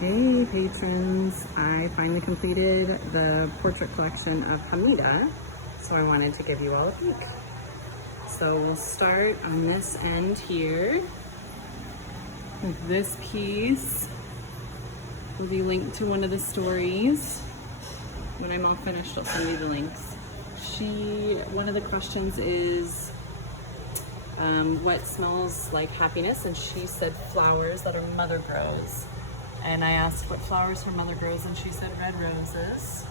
Hey patrons, I finally completed the portrait collection of Hamida, so I wanted to give you all a peek. So we'll start on this end here with this piece. Will be linked to one of the stories. When I'm all finished, I'll send you the links. One of the questions is, what smells like happiness? And she said flowers that her mother grows. And I asked what flowers her mother grows, and she said red roses.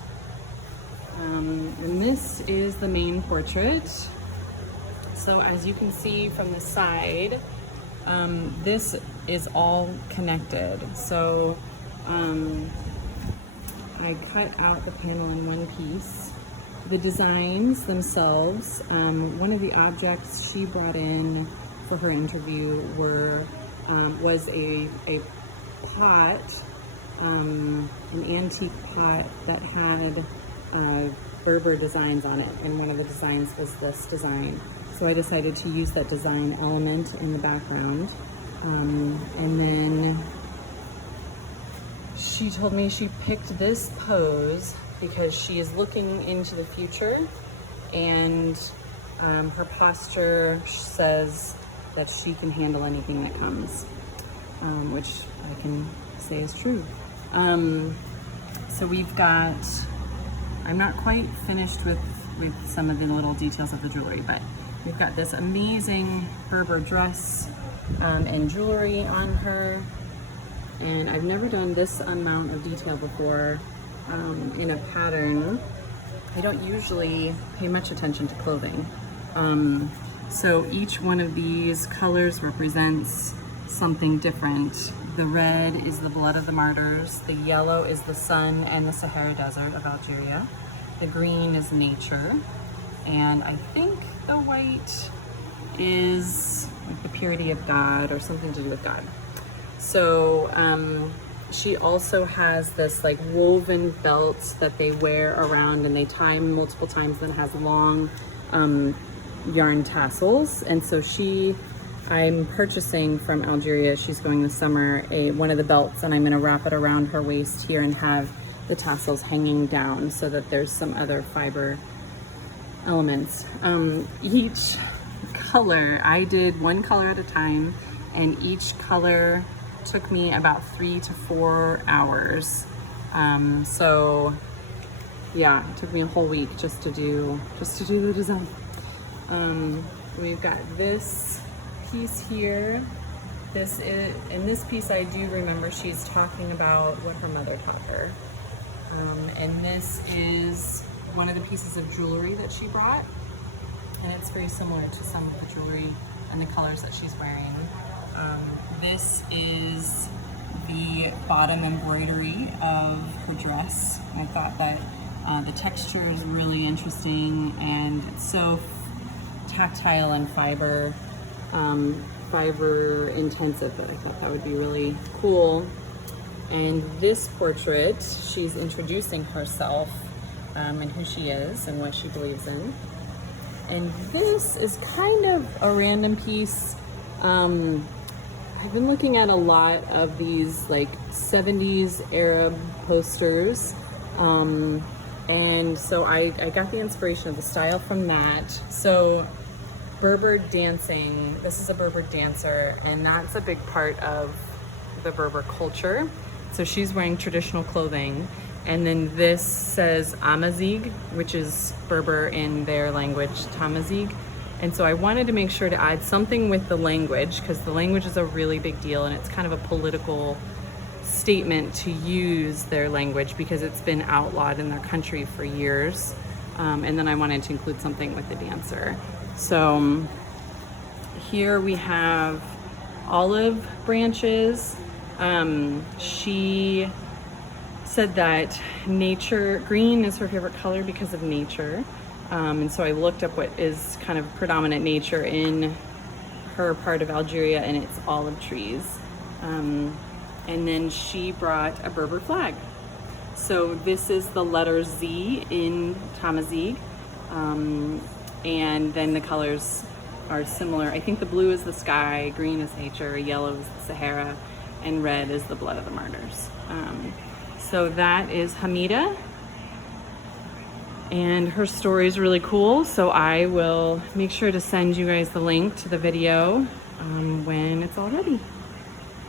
And this is the main portrait. So as you can see from the side, this is all connected. So I cut out the panel in one piece. The designs themselves, one of the objects she brought in for her interview was a pot, an antique pot that had Berber designs on it, and one of the designs was this design. So I decided to use that design element in the background. And then she told me she picked this pose because she is looking into the future, and her posture says that she can handle anything that comes. Which I can say is true. So we've got, I'm not quite finished with some of the little details of the jewelry, but we've got this amazing Berber dress and jewelry on her. And I've never done this amount of detail before in a pattern. I don't usually pay much attention to clothing. So each one of these colors represents something different. The red is the blood of the martyrs, the yellow is the sun and the Sahara Desert of Algeria, the green is nature, and I think the white is like the purity of God or something to do with God. So she also has this like woven belt that they wear around, and they tie multiple times, then has long yarn tassels. And so I'm purchasing from Algeria, she's going this summer, one of the belts, and I'm gonna wrap it around her waist here and have the tassels hanging down so that there's some other fiber elements. Each color, I did one color at a time, and each color took me about 3 to 4 hours. So yeah, it took me a whole week just to do the design. We've got this piece here. In this piece I do remember she's talking about what her mother taught her. And this is one of the pieces of jewelry that she brought, and it's very similar to some of the jewelry and the colors that she's wearing. This is the bottom embroidery of her dress. I thought that the texture is really interesting, and it's so tactile and fiber intensive that I thought that would be really cool. And this portrait, she's introducing herself and who she is and what she believes in. And this is kind of a random piece. I've been looking at a lot of these like 70s Arab posters. And so I got the inspiration of the style from that. So Berber dancing, this is a Berber dancer, and that's a big part of the Berber culture. So she's wearing traditional clothing, and then this says Amazigh, which is Berber in their language, Tamazigh. And so I wanted to make sure to add something with the language, because the language is a really big deal, and it's kind of a political statement to use their language because it's been outlawed in their country for years. And then I wanted to include something with the dancer. So here we have olive branches. She said that green is her favorite color because of nature. And so I looked up what is kind of predominant nature in her part of Algeria, and it's olive trees. And then she brought a Berber flag. So this is the letter Z in Tamazigh. And then the colors are similar. I think the blue is the sky, green is nature, yellow is the Sahara, and red is the blood of the martyrs. So that is Hamida, and her story is really cool. So I will make sure to send you guys the link to the video when it's all ready.